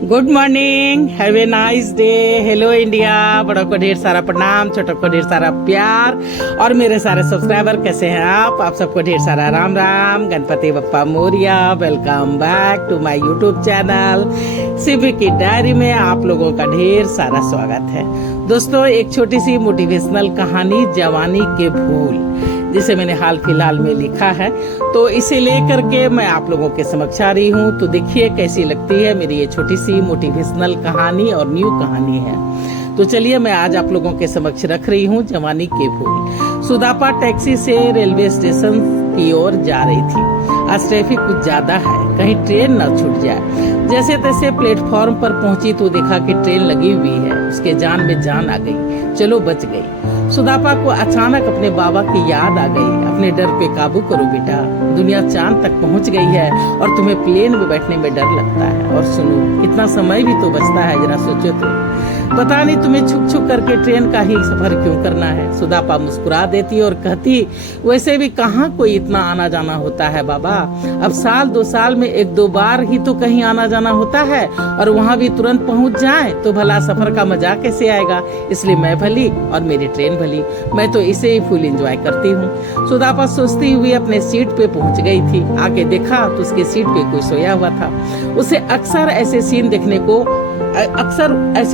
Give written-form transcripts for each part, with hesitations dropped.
Good morning, have a nice day. Hello India. बड़ों को ढेर सारा प्रणाम, छोटों को ढेर सारा प्यार और मेरे सारे सब्सक्राइबर कैसे हैं आप सबको ढेर सारा Ram Ram, Ganpati Bappa Morya. Welcome back to my YouTube channel Shiv की डायरी में आप लोगों का ढेर सारा स्वागत है। दोस्तों, एक छोटी सी मोटिवेशनल कहानी जवानी के फूल जिसे मैंने हाल फिलहाल में लिखा है, तो इसे लेकर के मैं आप लोगों के समक्ष आ रही हूँ। तो देखिए कैसी लगती है मेरी ये छोटी सी मोटिवेशनल कहानी और न्यू कहानी है। तो चलिए मैं आज आप लोगों के समक्ष रख रही हूँ जवानी के फूल। सुदापा टैक्सी से रेलवे स्टेशन की ओर जा रही थी। आज ट्रैफिक कुछ ज्यादा है, कहीं ट्रेन न छूट जाए। जैसे तैसे प्लेटफॉर्म पर पहुंची तो देखा कि ट्रेन लगी हुई है। उसके जान में जान आ गई, चलो बच गई। सुदापा को अचानक अपने बाबा की याद आ गई। अपने डर पे काबू करो बेटा, दुनिया चांद तक पहुंच गई है और तुम्हें प्लेन में बैठने में डर लगता है। और सुनो, इतना समय भी तो बचता है, जरा सोचो तो। पता नहीं तुम्हें छुक छुक करके ट्रेन का ही सफर क्यों करना है। सुदापा मुस्कुरा देती और कहती, वैसे भी कहाँ कोई इतना आना जाना होता है बाबा। अब साल 2 साल में 1-2 बार ही तो कहीं आना जाना होता है, और वहाँ भी तुरंत पहुँच जाए तो भला सफर का मजा कैसे आएगा। इसलिए मैं भली और मेरी ट्रेन भली, मैं तो इसे ही फुल एंजॉय करती हूँ। सुदापा सोचती हुई अपने सीट पे पहुँच गई थी। आगे देखा तो उसके सीट पे कोई सोया हुआ था। उसे अक्सर ऐसे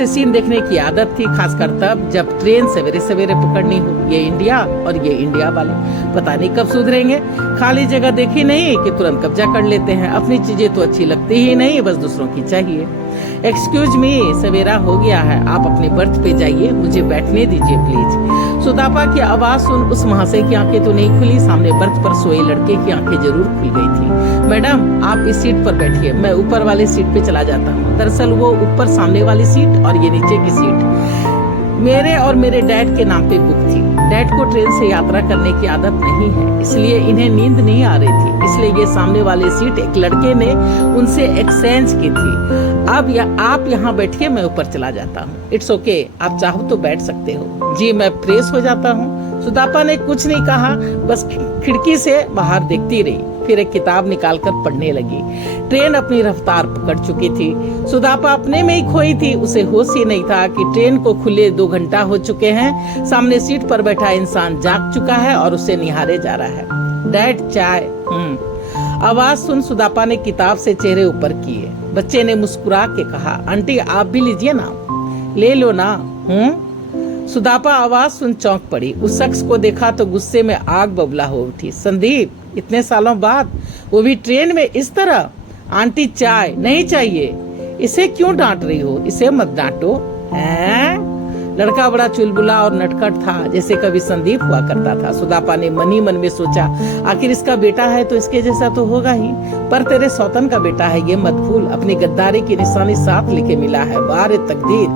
सीन देखने की आदत थी, खासकर तब जब ट्रेन सवेरे सवेरे पकड़नी हो। ये इंडिया और ये इंडिया वाले पता नहीं कब सुधरेंगे। खाली जगह देखी नहीं कि तुरंत कब्जा कर लेते हैं। अपनी चीजें तो अच्छी लगती ही नहीं, बस दूसरों की चाहिए। एक्सक्यूज मी, सवेरा हो गया है, आप अपने बर्थ पे जाइए, मुझे बैठने दीजिए प्लीज। सुदापा की आवाज सुन उस महाशय की आंखें तो नहीं खुली, सामने बर्थ पर सोए लड़के की आंखें जरूर खुल गई थी। मैडम, आप इस सीट पर बैठिए, मैं ऊपर वाले सीट पे चला जाता हूँ। दरअसल वो ऊपर सामने वाली सीट और ये नीचे की सीट मेरे और मेरे डैड के नाम पे बुक थी। डैड को ट्रेन से यात्रा करने की आदत नहीं है, इसलिए इन्हें नींद नहीं आ रही थी। इसलिए ये सामने वाली सीट एक लड़के ने उनसे एक्सचेंज की थी। अब आप यहाँ बैठिए, मैं ऊपर चला जाता हूँ। इट्स ओके, आप चाहो तो बैठ सकते हो। जी, मैं फ्रेश हो जाता हूँ। सुदापा ने कुछ नहीं कहा, बस खिड़की से बाहर देखती रही। फिर एक किताब निकालकर पढ़ने लगी। ट्रेन अपनी रफ्तार पकड़ चुकी थी। सुदापा अपने में ही खोई थी। उसे होश ही नहीं था कि ट्रेन को खुले 2 घंटा हो चुके हैं। सामने सीट पर बैठा इंसान जाग चुका है और उसे निहारे जा रहा है। डैड, चाय। आवाज सुन सुदापा ने किताब से चेहरे ऊपर किए। बच्चे ने मुस्कुरा के कहा, आंटी आप भी लीजिए ना। ले लो ना। सुदापा आवाज सुन चौंक पड़ी। उस शख्स को देखा तो गुस्से में आग बबूला हो उठी। संदीप, इतने सालों बाद, वो भी ट्रेन में इस तरह। आंटी चाय नहीं चाहिए। इसे क्यों डांट रही हो, इसे मत डांटो। हैं? लड़का बड़ा चुलबुला और नटखट था, जैसे कभी संदीप हुआ करता था। सुदापा ने मन ही मन में सोचा, आखिर इसका बेटा है तो इसके जैसा तो होगा ही, पर तेरे सौतन का बेटा है, ये मत भूल। अपनी गद्दारी की निशानी साथ लिखे मिला है। वारे तकदीर,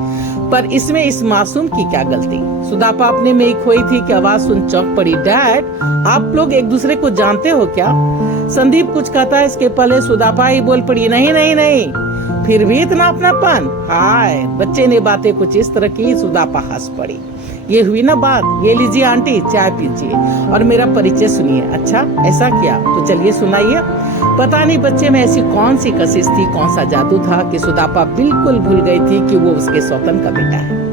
पर इसमें इस मासूम की क्या गलती। सुदापा अपने में ही खोई थी कि आवाज सुन चौंक पड़ी। डैड, आप लोग एक दूसरे को जानते हो क्या? संदीप कुछ कहता है, इसके पहले सुदापा ही बोल पड़ी, नहीं नहीं नहीं, फिर भी इतना अपनापन। हाय, बच्चे ने बातें कुछ इस तरह की। सुदापा हंस पड़ी। ये हुई ना बात। ये लीजिए आंटी, चाय पीजिए और मेरा परिचय सुनिए। अच्छा, ऐसा क्या? तो चलिए सुनाइए। पता नहीं बच्चे में ऐसी कौन सी कशिश थी, कौन सा जादू था कि सुदापा बिल्कुल भूल गई थी कि वो उसके सौतन का बेटा है।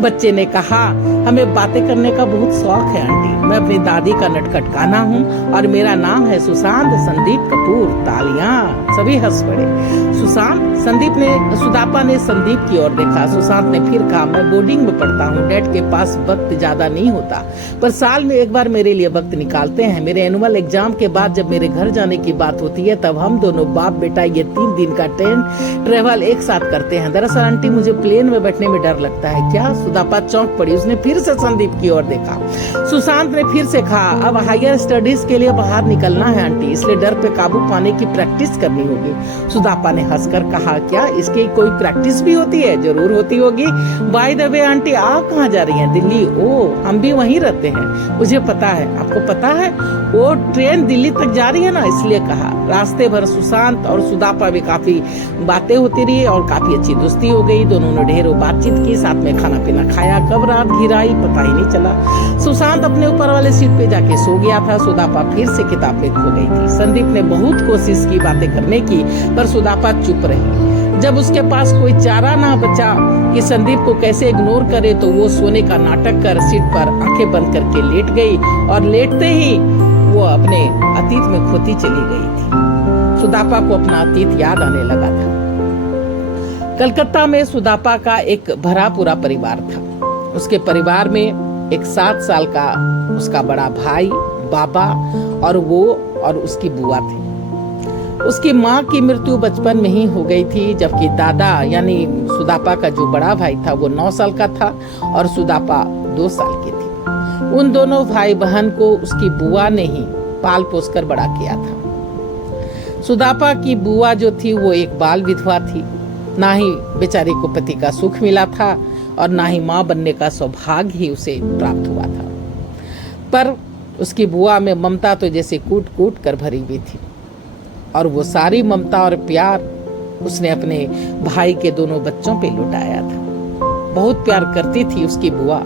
बच्चे ने कहा, हमें बातें करने का बहुत शौक है आंटी। मैं अपनी दादी का नटखट कान्हा हूँ और मेरा नाम है सुशांत संदीप कपूर। तालियां। सभी हंस पड़े। सुशांत? सुदापा ने संदीप की ओर देखा। सुशांत ने फिर कहा, मैं बोर्डिंग में पढ़ता हूँ, डैड के पास वक्त ज्यादा नहीं होता, पर साल में 1 बार मेरे लिए वक्त निकालते हैं। मेरे एनुअल एग्जाम के बाद जब मेरे घर जाने की बात होती है, तब हम दोनों बाप बेटा ये 3 दिन का ट्रेन ट्रेवल एक साथ करते हैं। दरअसल आंटी, मुझे प्लेन में बैठने में डर लगता है। क्या? सुदापा चौंक पड़ी। उसने फिर से संदीप की ओर देखा। सुशांत ने फिर से कहा, अब हायर स्टडीज के लिए बाहर निकलना है आंटी, इसलिए डर पे काबू पाने की प्रैक्टिस करनी होगी। सुदापा ने हंसकर कहा, क्या इसकी कोई प्रैक्टिस भी होती है? जरूर होती होगी। बाय द वे आंटी, आप कहाँ जा रही हैं? दिल्ली? ओ, हम भी वहीं रहते हैं, मुझे पता है। आपको पता है वो ट्रेन दिल्ली तक जा रही है ना, इसलिए कहा। रास्ते भर सुशांत और सुदापा भी काफी बातें होती रही और काफी अच्छी दोस्ती हो गई। दोनों ने ढेरों बातचीत की, साथ में खाना पीना खाना खाया, कब रात घिर आई पता ही नहीं चला। सुशांत अपने ऊपर वाले सीट पे जाके सो गया था। सुदापा फिर से किताबें खो गई थी। संदीप ने बहुत कोशिश की बातें करने की, पर सुदापा चुप रही। जब उसके पास कोई चारा ना बचा कि संदीप को कैसे इग्नोर करे, तो वो सोने का नाटक कर सीट पर आंखें बंद करके लेट गई, और लेटते ही वो अपने अतीत में खोती चली गई थी। सुदापा को अपना अतीत याद आने लगा था। कलकत्ता में सुदापा का एक भरा पूरा परिवार था। उसके परिवार में एक 7 साल का उसका बड़ा भाई, बाबा और वो और उसकी बुआ थी। उसकी माँ की मृत्यु बचपन में ही हो गई थी, जबकि दादा यानी सुदापा का जो बड़ा भाई था वो 9 साल का था और सुदापा 2 साल की थी। उन दोनों भाई बहन को उसकी बुआ ने ही पाल पोस कर बड़ा किया था। सुदापा की बुआ जो थी वो एक बाल विधवा थी। ना ही बेचारी को पति का सुख मिला था और ना ही माँ बनने का सौभाग्य ही उसे प्राप्त हुआ था। पर उसकी बुआ में ममता तो जैसे कूट कूट कर भरी हुई थी, और वो सारी ममता और प्यार उसने अपने भाई के दोनों बच्चों पे लुटाया था। बहुत प्यार करती थी उसकी बुआ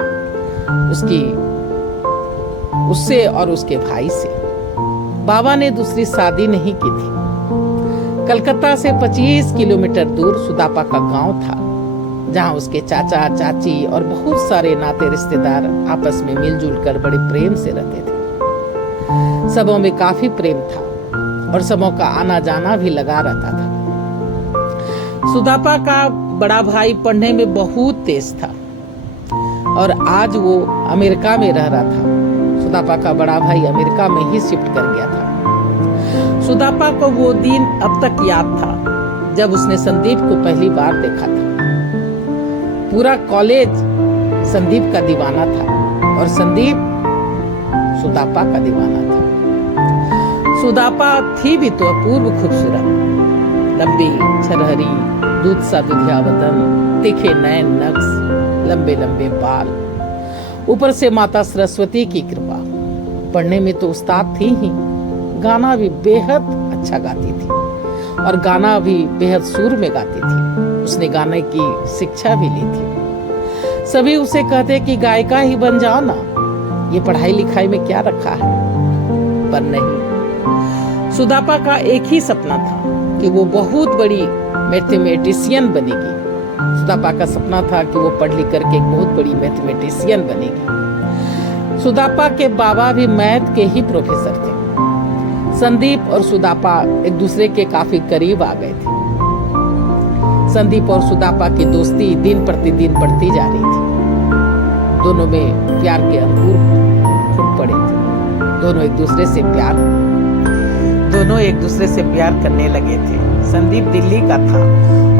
उससे और उसके भाई से। बाबा ने दूसरी शादी नहीं की थी। कलकत्ता से 25 किलोमीटर दूर सुदापा का गांव था, जहां उसके चाचा चाची और बहुत सारे नाते रिश्तेदार आपस में मिलजुल कर बड़े प्रेम से रहते थे। सबों में काफी प्रेम था और सबों का आना जाना भी लगा रहता था। सुदापा का बड़ा भाई पढ़ने में बहुत तेज था और आज वो अमेरिका में रह रहा था। सुदापा का बड़ा भाई अमेरिका में ही शिफ्ट कर गया था। सुदापा को वो दिन अब तक याद था जब उसने संदीप को पहली बार देखा था। पूरा कॉलेज संदीप का दीवाना था और संदीप सुदापा का दीवाना था। सुदापा थी भी तो अपूर्व खूबसूरत, लंबी छरहरी, दूध सा दुधिया बदन, तीखे नैन नक्श, लंबे लंबे बाल, ऊपर से माता सरस्वती की कृपा। पढ़ने में तो उस्ताद थी ही, गाना भी बेहद अच्छा गाती थी और गाना भी बेहद सुर में गाती थी। उसने गाने की शिक्षा भी ली थी। सभी उसे कहते कि गायिका ही बन जाओ ना, ये पढ़ाई लिखाई में क्या रखा है। पर नहीं, सुदापा का एक ही सपना था कि वो बहुत बड़ी मैथमेटिशियन बनेगी। सुदापा का सपना था कि वो पढ़ लिख करके एक बहुत बड़ी मैथमेटिशियन बनेगी। सुदापा के बाबा भी मैथ के ही प्रोफेसर थे। संदीप और सुदापा एक दूसरे के काफी करीब आ गए थे। संदीप और सुदापा की दोस्ती दिन प्रतिदिन बढ़ती जा रही थी। दोनों में प्यार के अंकुर फूट पड़े थे। दोनों एक दूसरे से प्यार करने लगे थे। संदीप दिल्ली का था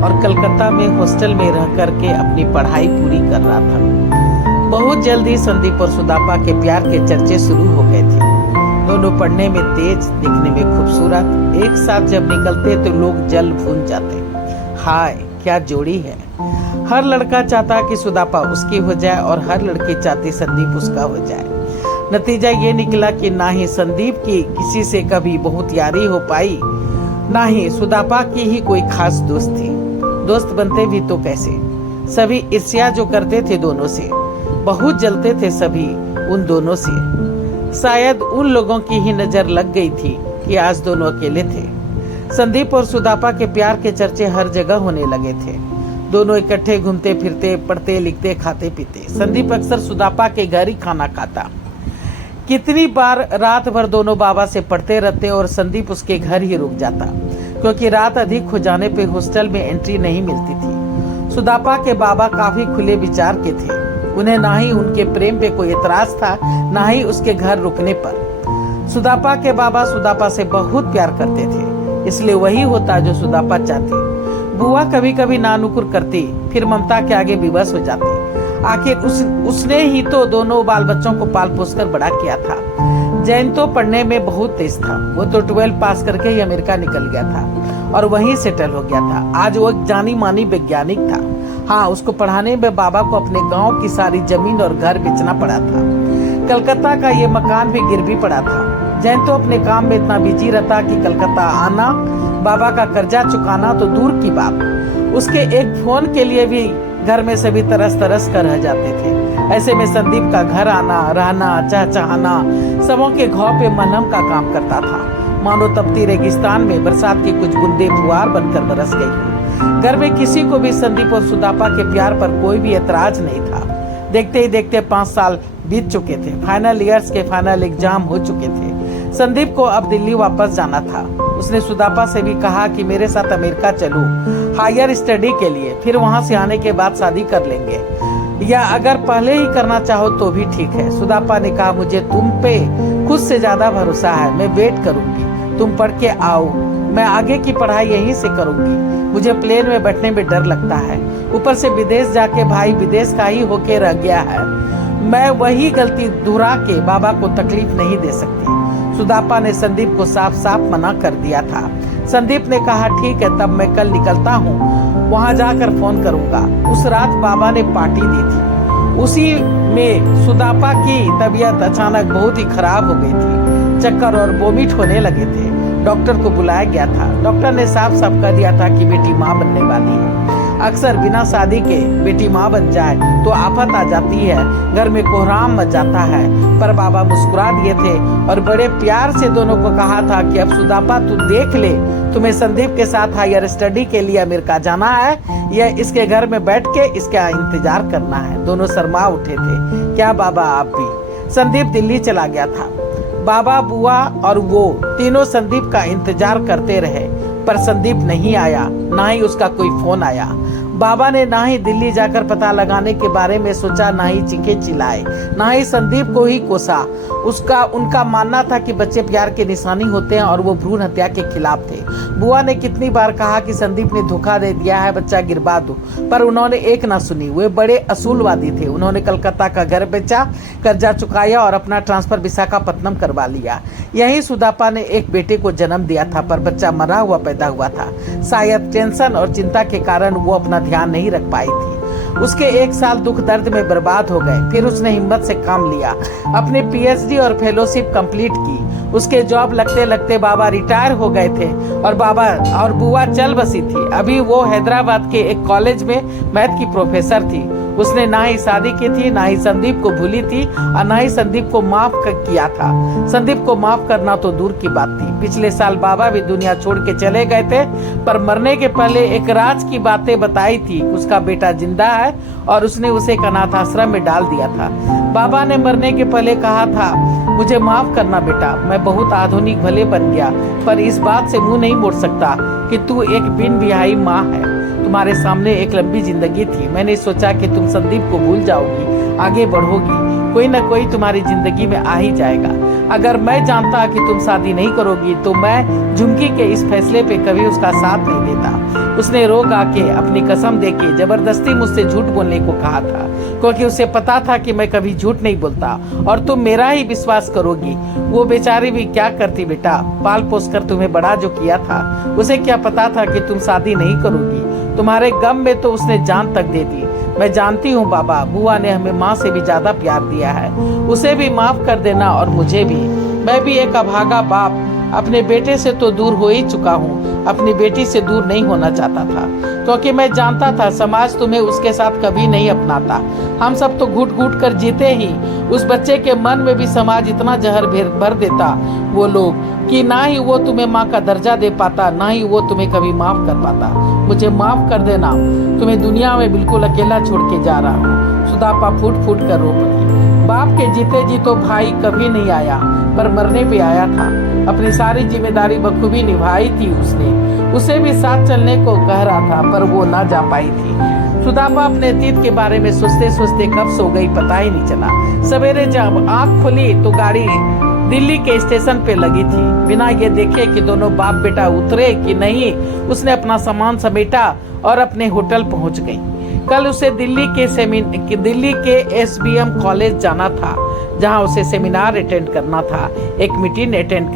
और कलकत्ता में हॉस्टल में रह करके अपनी पढ़ाई पूरी कर रहा था। बहुत जल्दी संदीप और सुदापा के प्यार के चर्चे शुरू हो गए थे। दोनों पढ़ने में तेज, दिखने में खूबसूरत, एक साथ जब निकलते तो लोग जल भून जाते। हाय क्या जोड़ी है। हर लड़का चाहता कि सुदापा उसकी हो जाए और हर लड़की चाहती संदीप उसका हो जाए। नतीजा ये निकला कि ना ही संदीप की किसी से कभी बहुत यारी हो पाई, ना ही सुदापा की ही कोई खास दोस्त थी। दोस्त बनते भी तो कैसे। सभी ईर्ष्या जो करते थे दोनों से, बहुत जलते थे सभी उन दोनों से। शायद उन लोगों की ही नजर लग गई थी कि आज दोनों अकेले थे। संदीप और सुदापा के प्यार के चर्चे हर जगह होने लगे थे। दोनों इकट्ठे घूमते फिरते, पढ़ते लिखते, खाते पीते। संदीप अक्सर सुदापा के घर ही खाना खाता। कितनी बार रात भर दोनों बाबा से पढ़ते रहते और संदीप उसके घर ही रुक जाता, क्योंकि रात अधिक हो जाने पे हॉस्टल में एंट्री नहीं मिलती थी। सुदापा के बाबा काफी खुले विचार के थे। उन्हें ना ही उनके प्रेम पे कोई एतराज था, ना ही उसके घर रुकने पर। सुदापा के बाबा सुदापा से बहुत प्यार करते थे, इसलिए वही होता जो सुदापा चाहती। बुआ कभी कभी नानुकुर करती, फिर ममता के आगे विवश हो जाती। आखिर उसने ही तो दोनों बाल बच्चों को पाल पोस कर बड़ा किया था। जैन तो पढ़ने में बहुत तेज था। वो तो 12 पास करके ही अमेरिका निकल गया था और वहीं सेटल हो गया था। आज वो एक जानी मानी वैज्ञानिक था। हाँ, उसको पढ़ाने में बाबा को अपने गांव की सारी जमीन और घर बेचना पड़ा था। कलकत्ता का ये मकान भी गिरवी पड़ा था। जैन तो अपने काम में इतना बिजी रहता कि कलकत्ता आना बाबा का कर्जा चुकाना तो दूर की बात, उसके एक फोन के लिए भी घर में सभी तरस तरस कर रह जाते थे। ऐसे में संदीप का घर आना, रहना, चहचहाना सबों के घाव पे मलहम का काम करता था। मानो तपती रेगिस्तान में बरसात की कुछ बूंदे फुहार बनकर बरस गई। घर में किसी को भी संदीप और सुदापा के प्यार पर कोई भी एतराज नहीं था। देखते ही देखते 5 साल बीत चुके थे। फाइनल ईयर्स के फाइनल एग्जाम हो चुके थे। संदीप को अब दिल्ली वापस जाना था। उसने सुदापा से भी कहा कि मेरे साथ अमेरिका चलो हायर स्टडी के लिए, फिर वहां से आने के बाद शादी कर लेंगे, या अगर पहले ही करना चाहो तो भी ठीक है। सुदापा ने कहा मुझे तुम पे खुद से ज्यादा भरोसा है, मैं वेट करूंगी, तुम पढ़ के आओ, मैं आगे की पढ़ाई यहीं से करूंगी। मुझे प्लेन में बैठने में डर लगता है, ऊपर से विदेश जाके भाई विदेश का ही होके रह गया है। मैं वही गलती दोहरा के बाबा को तकलीफ नहीं दे सकती। सुदापा ने संदीप को साफ साफ मना कर दिया था। संदीप ने कहा ठीक है, तब मैं कल निकलता हूँ, वहाँ जाकर फोन करूंगा। उस रात बाबा ने पार्टी दी थी। उसी में सुदापा की तबीयत अचानक बहुत ही खराब हो गई थी। चक्कर और वोमिट होने लगे थे। डॉक्टर को बुलाया गया था। डॉक्टर ने साफ साफ कह दिया था कि बेटी माँ बनने वाली है। अक्सर बिना शादी के बेटी माँ बन जाए तो आफत आ जाती है, घर में कोहराम मच जाता है। पर बाबा मुस्कुरा दिए थे और बड़े प्यार से दोनों को कहा था कि अब सुदापा तू देख ले, तुम्हें संदीप के साथ हायर स्टडी के लिए अमेरिका जाना है या इसके घर में बैठ के इसका इंतजार करना है। दोनों शर्मा उठे थे। क्या बाबा आप भी? संदीप दिल्ली चला गया था। बाबा, बुआ और वो तीनों संदीप का इंतजार करते रहे, पर संदीप नहीं आया, ना ही उसका कोई फोन आया। बाबा ने ना ही दिल्ली जाकर पता लगाने के बारे में सोचा, ना ही चीखे चिल्लाए, ना ही संदीप को ही कोसा। उनका मानना था कि बच्चे प्यार के निशानी होते हैं और वो भ्रूण हत्या के खिलाफ थे। बुआ ने कितनी बार कहा कि संदीप ने धोखा दे दिया है, बच्चा गिरवा दो, पर उन्होंने एक ना सुनी। वे बड़े असूलवादी थे। उन्होंने कलकत्ता का घर बेचा, कर्जा चुकाया और अपना ट्रांसफर विशाखापत्तनम करवा लिया। यही सुदापा ने एक बेटे को जन्म दिया था, पर बच्चा मरा हुआ पैदा हुआ था। शायद टेंशन और चिंता के कारण वो अपना ध्यान नहीं रख पाई थी। उसके 1 साल दुख दर्द में बर्बाद हो गए। फिर उसने हिम्मत से काम लिया, अपने पीएचडी और फेलोशिप कंप्लीट की। उसके जॉब लगते लगते बाबा रिटायर हो गए थे और बाबा और बुआ चल बसी थी। अभी वो हैदराबाद के एक कॉलेज में मैथ की प्रोफेसर थी। उसने ना ही शादी की थी, ना ही संदीप को भूली थी और ना ही संदीप को माफ किया था। संदीप को माफ करना तो दूर की बात थी। पिछले साल बाबा भी दुनिया छोड़ के चले गए थे, पर मरने के पहले एक राज की बातें बताई थी। उसका बेटा जिंदा है और उसने उसे एक अनाथ आश्रम में डाल दिया था। बाबा ने मरने के पहले कहा था, मुझे माफ करना बेटा, मैं बहुत आधुनिक भले बन गया, पर इस बात से मुंह नहीं मोड़ सकता कि तू एक बिन बिहाई माँ है। तुम्हारे सामने एक लंबी जिंदगी थी। मैंने सोचा कि तुम संदीप को भूल जाओगी, आगे बढ़ोगी, कोई न कोई तुम्हारी जिंदगी में आ ही जाएगा। अगर मैं जानता कि तुम शादी नहीं करोगी तो मैं झुमकी के इस फैसले पे कभी उसका साथ नहीं देता। उसने रो गा के अपनी कसम देके जबरदस्ती मुझसे झूठ बोलने को कहा था, क्योंकि उसे पता था कि मैं कभी झूठ नहीं बोलता और तुम मेरा ही विश्वास करोगी। वो बेचारी भी क्या करती बेटा, पाल पोस कर तुम्हें बड़ा जो किया था। उसे क्या पता था कि तुम शादी नहीं करोगी। तुम्हारे गम में तो उसने जान तक दे दी। मैं जानती हूँ बाबा, बुआ ने हमें माँ से भी ज्यादा प्यार दिया है। उसे भी माफ कर देना और मुझे भी। मैं भी एक अभागा बाप अपने बेटे से तो दूर हो ही चुका हूँ, अपनी बेटी से दूर नहीं होना चाहता था, क्योंकि मैं जानता था समाज तुम्हें उसके साथ कभी नहीं अपनाता। हम सब तो घुट घुट कर जीते ही। उस बच्चे के मन में भी समाज इतना जहर भर देता वो लोग कि ना ही वो तुम्हें माँ का दर्जा दे पाता, ना ही वो तुम्हें कभी माफ कर पाता। मुझे माफ कर देना, तुम्हें दुनिया में बिल्कुल अकेला छोड़ के जा रहा हूँ। सुदापा फूट फूट कर रो पड़ी। बाप के जीते जी तो भाई कभी नहीं आया, पर मरने पे आया था। अपनी सारी जिम्मेदारी बखूबी निभाई थी उसने। उसे भी साथ चलने को कह रहा था, पर वो ना जा पाई थी। सुदापा अपने अतीत के बारे में सोचते सोचते कब सो गई पता ही नहीं चला। सवेरे जब आँख खुली तो गाड़ी दिल्ली के स्टेशन पे लगी थी। बिना ये देखे कि दोनों बाप बेटा उतरे कि नहीं, उसने अपना सामान समेटा और अपने होटल पहुंच गई। कल उसे दिल्ली के SBM कॉलेज जाना था, जहां उसे सेमिनार अटेंड करना था। एक मीटिंग अटेंड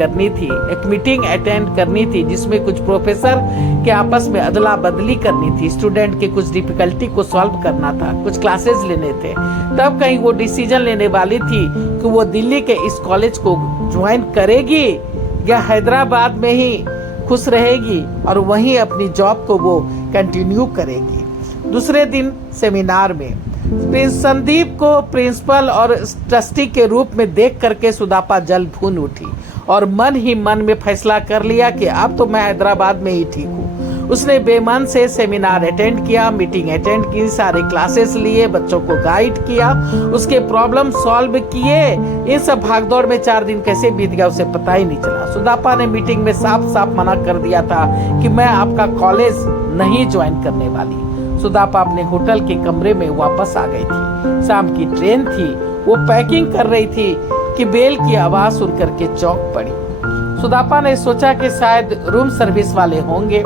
करनी थी जिसमें कुछ प्रोफेसर के आपस में अदला बदली करनी थी। स्टूडेंट के कुछ डिफिकल्टी को सॉल्व करना था, कुछ क्लासेस लेने थे। तब कहीं वो डिसीजन लेने वाली थी कि वो दिल्ली के इस कॉलेज को ज्वाइन करेगी या हैदराबाद में ही खुश रहेगी और वहीं अपनी जॉब को वो कंटिन्यू करेगी। दूसरे दिन सेमिनार में प्रिंस संदीप को प्रिंसिपल और ट्रस्टी के रूप में देख करके सुदापा जल भून उठी और मन ही मन में फैसला कर लिया कि अब तो मैं हैदराबाद में ही ठीक हूँ। उसने बेमन से सेमिनार अटेंड किया, मीटिंग अटेंड की, सारे क्लासेस लिए, बच्चों को गाइड किया, उसके प्रॉब्लम सॉल्व किए। इन सब भागदौड़ में 4 दिन कैसे बीत गया उसे पता ही नहीं चला। सुदापा ने मीटिंग में साफ साफ मना कर दिया था कि मैं आपका कॉलेज नहीं ज्वाइन करने वाली। सुदापा अपने होटल के कमरे में वापस आ गई थी। शाम की ट्रेन थी, वो पैकिंग कर रही थी कि बेल की आवाज सुन करके चौंक पड़ी। सुदापा ने सोचा कि शायद रूम सर्विस वाले होंगे।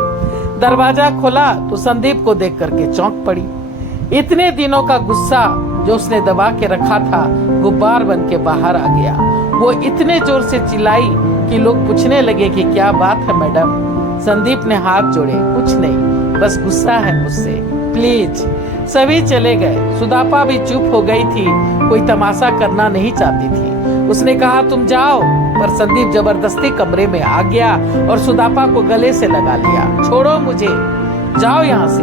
दरवाजा खोला तो संदीप को देख करके चौंक पड़ी। इतने दिनों का गुस्सा जो उसने दबा के रखा था गुब्बार बन के बाहर आ गया। वो इतने जोर से चिल्लाई कि लोग पूछने लगे कि क्या बात है मैडम। संदीप ने हाथ जोड़े, कुछ नहीं, बस गुस्सा है मुझसे, प्लीज। सभी चले गए। सुदापा भी चुप हो गई थी, कोई तमाशा करना नहीं चाहती थी। उसने कहा तुम जाओ, पर संदीप जबरदस्ती कमरे में आ गया और सुदापा को गले से लगा लिया। छोड़ो मुझे, जाओ यहाँ से।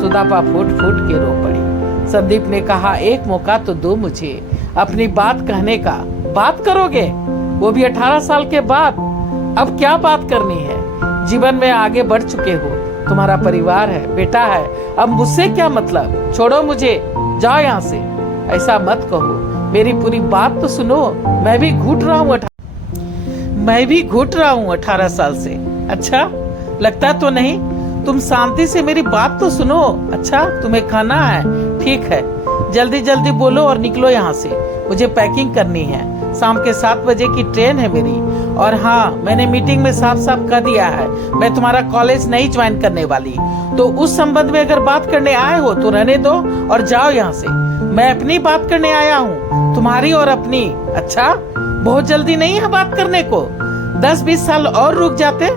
सुदापा फूट फूट के रो पड़ी। संदीप ने कहा एक मौका तो दो मुझे अपनी बात कहने का। बात करोगे, वो भी 18 साल के बाद? अब क्या बात करनी है? जीवन में आगे बढ़ चुके हो, तुम्हारा परिवार है, बेटा है, अब मुझसे क्या मतलब? छोड़ो मुझे, जाओ यहाँ से। ऐसा मत कहो, मेरी पूरी बात तो सुनो। मैं भी घुट रहा हूँ 18 साल से। अच्छा, लगता तो नहीं। तुम शांति से मेरी बात तो सुनो। अच्छा, तुम्हें खाना है? ठीक है, जल्दी जल्दी बोलो और निकलो यहाँ से, मुझे पैकिंग करनी है। शाम के 7 बजे की ट्रेन है मेरी। और हाँ, मैंने मीटिंग में साफ साफ कह दिया है, मैं तुम्हारा कॉलेज नहीं ज्वाइन करने वाली। तो उस संबंध में अगर बात करने आए हो तो रहने दो और जाओ यहाँ से। मैं अपनी बात करने आया हूँ, तुम्हारी और अपनी। अच्छा, बहुत जल्दी नहीं है बात करने को? 10-20 साल और रुक जाते,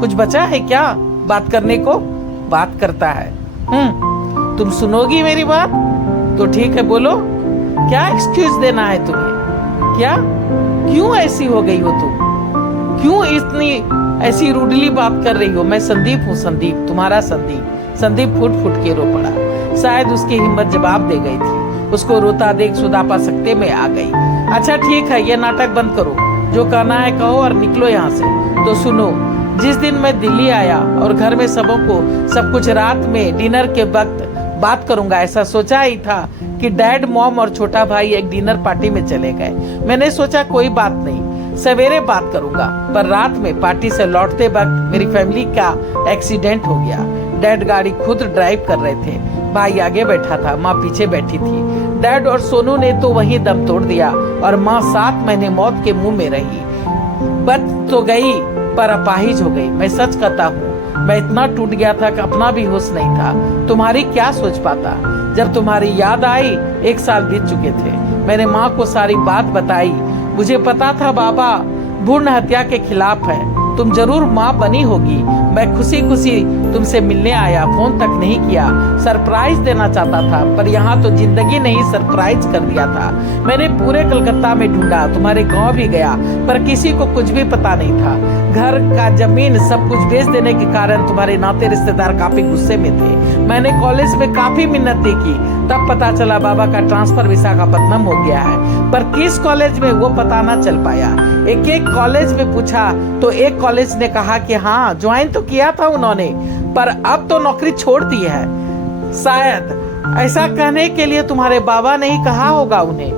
कुछ बचा है क्या बात करने को? बात करता है। तुम सुनोगी मेरी बात? तो ठीक है, बोलो, क्या एक्सक्यूज देना है तुम्हें? क्या, क्यों ऐसी हो गई हो तुम? क्यों इतनी ऐसी रूडली बात कर रही हो? मैं संदीप हूँ, संदीप, तुम्हारा संदीप। संदीप फुट फुट के रो पड़ा। शायद उसकी हिम्मत जवाब दे गई थी। उसको रोता देख सुदापा सकते में आ गई। अच्छा ठीक है, ये नाटक बंद करो, जो कहना है कहो और निकलो यहाँ से। तो सुनो, जिस दिन मैं दिल्ली आया और घर में सबों को सब कुछ रात में डिनर के वक्त बात करूंगा ऐसा सोचा ही था कि डैड, मॉम और छोटा भाई एक डिनर पार्टी में चले गए। मैंने सोचा कोई बात नहीं, सवेरे बात करूंगा। पर रात में पार्टी से लौटते वक्त मेरी फैमिली का एक्सीडेंट हो गया। डैड गाड़ी खुद ड्राइव कर रहे थे, भाई आगे बैठा था, माँ पीछे बैठी थी। डैड और सोनू ने तो वहीं दम तोड़ दिया और माँ 7 महीने मौत के मुंह में रही। बच तो गई पर अपाहिज हो गई। मैं सच कहता हूँ, मैं इतना टूट गया था कि अपना भी होश नहीं था। तुम्हारी क्या सोच पाता। जब तुम्हारी याद आई, 1 साल बीत चुके थे। मैंने माँ को सारी बात बताई। मुझे पता था बाबा भ्रूण हत्या के खिलाफ है, तुम जरूर माँ बनी होगी। मैं खुशी खुशी तुमसे मिलने आया, फोन तक नहीं किया। सरप्राइज देना चाहता था, पर यहाँ तो जिंदगी ने ही सरप्राइज कर दिया था। मैंने पूरे कलकत्ता में ढूंढा, तुम्हारे गांव भी गया, पर किसी को कुछ भी पता नहीं था। घर का जमीन सब कुछ बेच देने के कारण तुम्हारे नाते रिश्तेदार काफी गुस्से में थे। मैंने कॉलेज में काफी मिन्नतें की, तब पता चला बाबा का ट्रांसफर विशाखापट्टनम हो गया है, पर किस कॉलेज में वो पता न चल पाया। एक कॉलेज में पूछा तो एक कॉलेज ने कहा कि हाँ ज्वाइन तो किया था उन्होंने, पर अब तो नौकरी छोड़ दी है। शायद ऐसा कहने के लिए तुम्हारे बाबा ने ही कहा होगा उन्हें।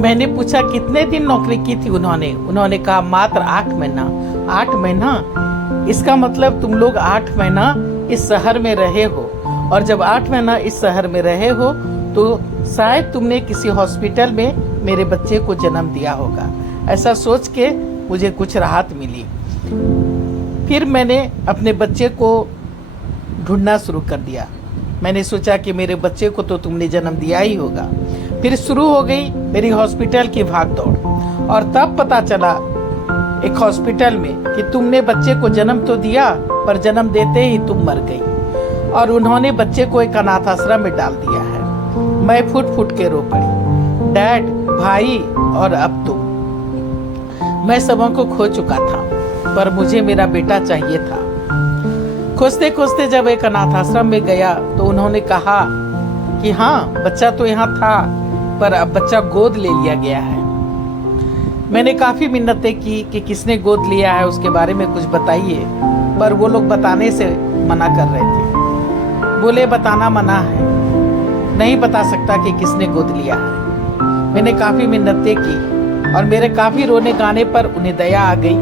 मैंने पूछा कितने दिन नौकरी की थी उन्होंने कहा मात्र 8 महीना। 8 महीना? इसका मतलब तुम लोग 8 महीना इस शहर में रहे हो, और जब 8 महीना इस शहर में रहे हो तो शायद तुमने किसी हॉस्पिटल में मेरे बच्चे को जन्म दिया होगा। ऐसा सोच के मुझे कुछ राहत मिली। फिर मैंने अपने बच्चे को ढूंढना शुरू कर दिया। मैंने सोचा कि मेरे बच्चे को तो तुमने जन्म दिया ही होगा। फिर शुरू हो गई मेरी हॉस्पिटल की भागदौड़, और तब पता चला एक हॉस्पिटल में कि तुमने बच्चे को जन्म तो दिया, पर जन्म देते ही तुम मर गई, और उन्होंने बच्चे को एक अनाथ आश्रम में डाल दिया है। मैं फुट फुट के रो पड़ी। डैड, भाई, और अब तुम। मैं सबों को खो चुका था, पर मुझे मेरा बेटा चाहिए था। खोजते खोजते जब एक अनाथ आश्रम में गया तो उन्होंने कहा कि हाँ, बच्चा तो यहाँ था, पर अब बच्चा गोद ले लिया गया है। मैंने काफी मिन्नतें की कि किसने गोद लिया है उसके बारे में कुछ बताइए, पर वो लोग बताने से मना कर रहे थे। बोले बताना मना है, नहीं बता सकता कि किसने गोद लिया है। मैंने काफी मिन्नतें की और मेरे काफी रोने गाने पर उन्हें दया आ गई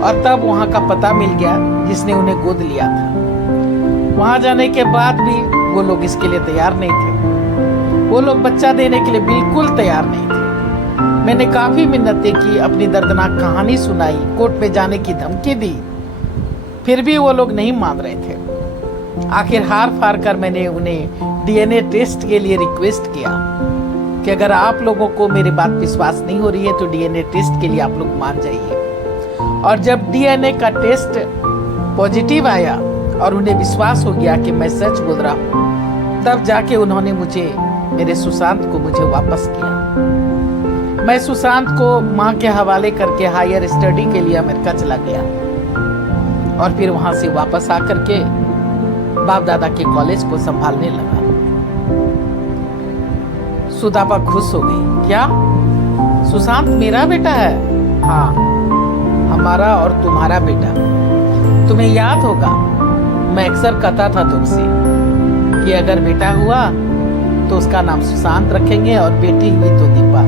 और तब वहाँ का पता मिल गया जिसने उन्हें गोद लिया था। वहाँ जाने के बाद भी वो लोग इसके लिए तैयार नहीं थे। वो लोग बच्चा देने के लिए बिल्कुल तैयार नहीं थे। मैंने काफी मिन्नतें की, अपनी दर्दनाक कहानी सुनाई, कोर्ट में जाने की धमकी दी, फिर भी वो लोग नहीं मान रहे थे। आखिर हार फार कर मैंने उन्हें डीएनए टेस्ट के लिए रिक्वेस्ट किया कि अगर आप लोगों को मेरी बात विश्वास नहीं हो रही है तो डीएनए टेस्ट के लिए आप लोग मान जाइए। और जब डीएनए का टेस्ट पॉजिटिव आया और उन्हें विश्वास हो गया कि मैं सच बोल रहा हूँ, तब जाके उन्होंने मेरे सुशांत को मुझे वापस किया। मैं सुशांत को माँ के हवाले करके हायर स्टडी के लिए अमेरिका चला गया और फिर वहां से वापस आकर के बाप दादा के कॉलेज को संभालने लगा। सुदापा खुश हो गई। क्या सुशांत मेरा बेटा है? हाँ, हमारा और तुम्हारा बेटा। तुम्हें याद होगा मैं अक्सर कहता था तुमसे कि अगर बेटा हुआ तो उसका नाम सुशांत रखेंगे और बेटी हुई तो दीपा।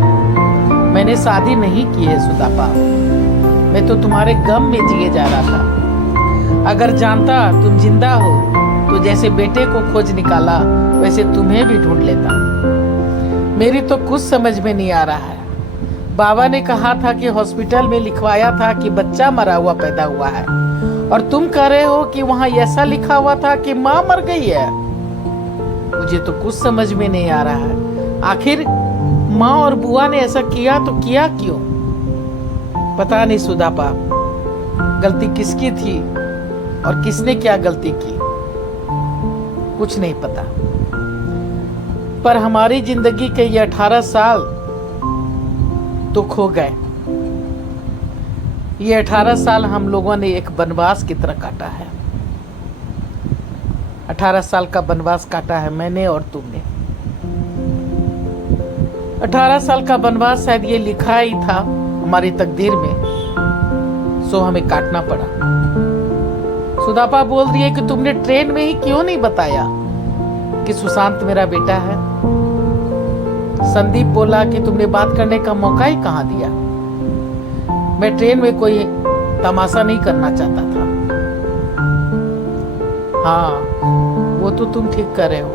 मैंने शादी नहीं की है सुदापा, मैं तो तुम्हारे गम में जिए जा रहा था। अगर जानता तुम जिंदा हो तो जैसे बेटे को खोज निकाला वैसे तुम्हें भी ढूंढ लेता। मेरी तो कुछ समझ में नहीं आ रहा है। बाबा ने कहा था कि हॉस्पिटल में लिखवाया था कि बच्चा मरा हुआ पैदा हुआ है और तुम कह रहे हो कि वहाँ ऐसा लिखा हुआ था कि माँ मर गई है। मुझे तो कुछ समझ में नहीं आ रहा है। आखिर माँ और बुआ ने ऐसा किया तो किया क्यों? पता नहीं सुदापा, गलती किसकी थी और किसने क्या गलती की कुछ नहीं पता, पर हमारी जिंदगी के ये 18 साल तो खो गए। ये 18 साल हम लोगों ने एक वनवास की तरह काटा है। 18 साल का वनवास काटा है मैंने और तुमने। 18 साल का वनवास शायद ये लिखा ही था हमारी तकदीर में, सो हमें काटना पड़ा। सुदापा बोल रही है कि तुमने ट्रेन में ही क्यों नहीं बताया कि सुशांत मेरा बेटा है। संदीप बोला कि तुमने बात करने का मौका ही कहाँ दिया। मैं ट्रेन में कोई तमाशा नहीं करना चाहता था। हाँ, वो तो तुम ठीक कर रहे हो।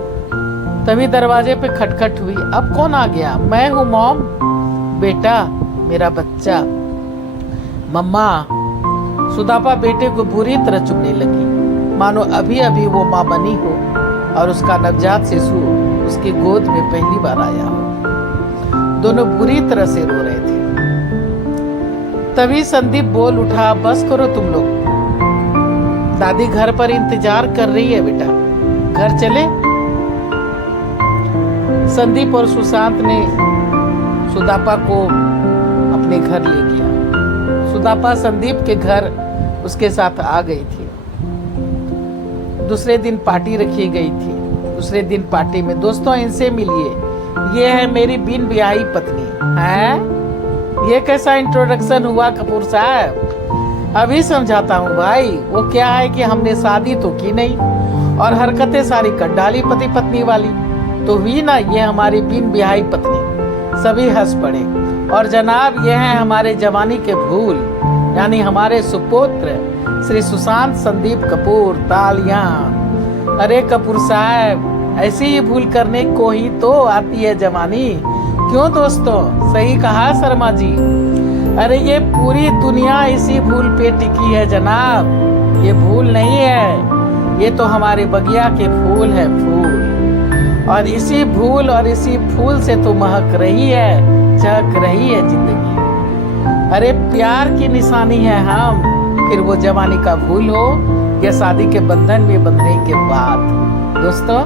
तभी दरवाजे पे खटखट हुई। अब कौन आ गया? मैं हूँ मॉम। बेटा, मेरा बच्चा। मम्मा। सुदापा बेटे को बुरी तरह चुभने लगी, मानो अभी अभी वो माँ बनी हो और उसका नवजात शिशु उसकी गोद में पहली बार आया हो। दोनों बुरी तरह से रो रहे थे। तभी संदीप बोल उठा, बस करो तुम लोग, दादी घर पर इंतजार कर रही है। बेटा, घर चले। संदीप और सुशांत ने सुदापा को अपने घर ले गया। सुदापा संदीप के घर उसके साथ आ गई थी। दूसरे दिन पार्टी रखी गई थी। दूसरे दिन पार्टी में दोस्तों इनसे मिलिए, ये है मेरी बिन ब्याही पत्नी। है ये कैसा इंट्रोडक्शन हुआ कपूर साहब? अभी समझाता हूँ भाई। वो क्या है कि हमने शादी तो की नहीं और हरकतें सारी कर डाली पति पत्नी वाली, तो हुई ना ये हमारी बिन ब्याही पत्नी। सभी हंस पड़े। और जनाब, ये है हमारे जवानी के फूल, यानी हमारे सुपुत्र श्री सुशांत संदीप कपूर। तालियां। अरे कपूर साहब, ऐसी ही भूल करने को ही तो आती है जवानी। क्यों दोस्तों, सही कहा शर्मा जी। अरे ये पूरी दुनिया इसी भूल पे टिकी है जनाब। ये भूल नहीं है, ये तो हमारे बगिया के फूल है, फूल। और इसी भूल और इसी फूल से तो महक रही है, चहक रही है जिंदगी। अरे प्यार की निशानी है हम, फिर वो जवानी का भूल हो या शादी के बंधन में बंधने के बाद। दोस्तों,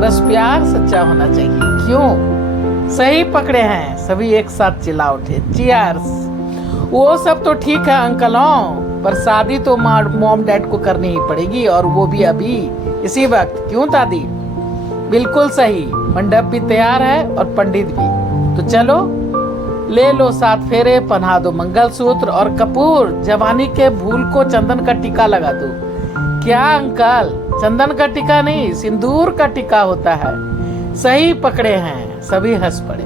बस प्यार सच्चा होना चाहिए। क्यों? सही पकड़े हैं, सभी एक साथ चिल्ला उठे। चीयर्स। वो सब तो ठीक है अंकलों, पर शादी तो मॉम डैड को करनी ही पड़ेगी, और वो भी अभी इसी वक्त। क्यों दादी? बिल्कुल सही, मंडप भी तैयार है और पंडित भी। तो चलो ले लो 7 फेरे, पहना दो मंगलसूत्र, और कपूर जवानी के भूल को चंदन का टीका लगा दो। क्या अंकल? चंदन का टीका नहीं, सिंदूर का टीका होता है। सही पकड़े हैं, सभी हंस पड़े,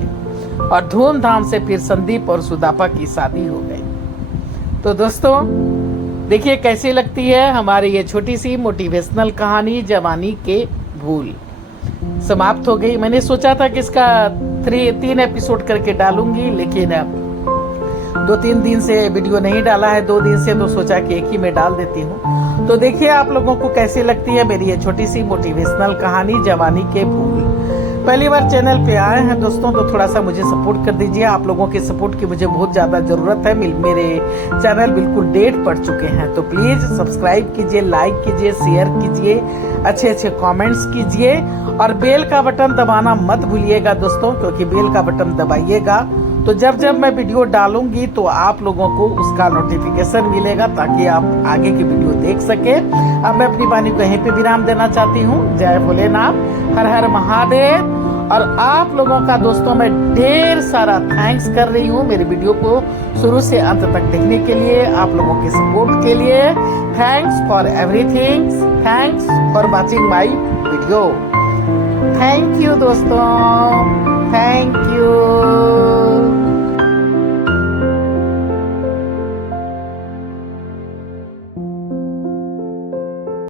और धूमधाम से फिर संदीप और सुदापा की शादी हो गई। तो दोस्तों देखिए कैसी लगती है हमारी ये छोटी सी मोटिवेशनल कहानी, जवानी के भूल। समाप्त हो गई। मैंने सोचा था कि इसका 3 एपिसोड करके डालूंगी, लेकिन 2-3 दिन से वीडियो नहीं डाला है, 2 दिन से, तो सोचा कि एक ही में डाल देती हूँ। तो देखिए आप लोगों को कैसी लगती है मेरी ये छोटी सी मोटिवेशनल कहानी, जवानी के भूल। पहली बार चैनल पे आए हैं दोस्तों, तो थोड़ा सा मुझे सपोर्ट कर दीजिए। आप लोगों के सपोर्ट की मुझे बहुत ज़्यादा ज़रूरत है। मेरे चैनल बिल्कुल डेट पड़ चुके हैं, तो प्लीज़ सब्सक्राइब कीजिए, लाइक कीजिए, शेयर कीजिए, अच्छे कमेंट्स कीजिए, और बेल का बटन दबाना मत भूलिएगा दोस्तों, क्योंकि बेल का बटन दबाइएगा तो जब मैं वीडियो डालूंगी तो आप लोगों को उसका नोटिफिकेशन मिलेगा, ताकि आप आगे की वीडियो देख सके। अब मैं अपनी वाणी को यहीं पे विराम देना चाहती हूँ। जय भोलेनाथ, हर हर महादेव। और आप लोगों का दोस्तों मैं ढेर सारा थैंक्स कर रही हूँ मेरी वीडियो को शुरू से अंत तक देखने के लिए, आप लोगों के सपोर्ट के लिए। Thanks for everything, thanks for watching my video. Thank you दोस्तों, थैंक यू।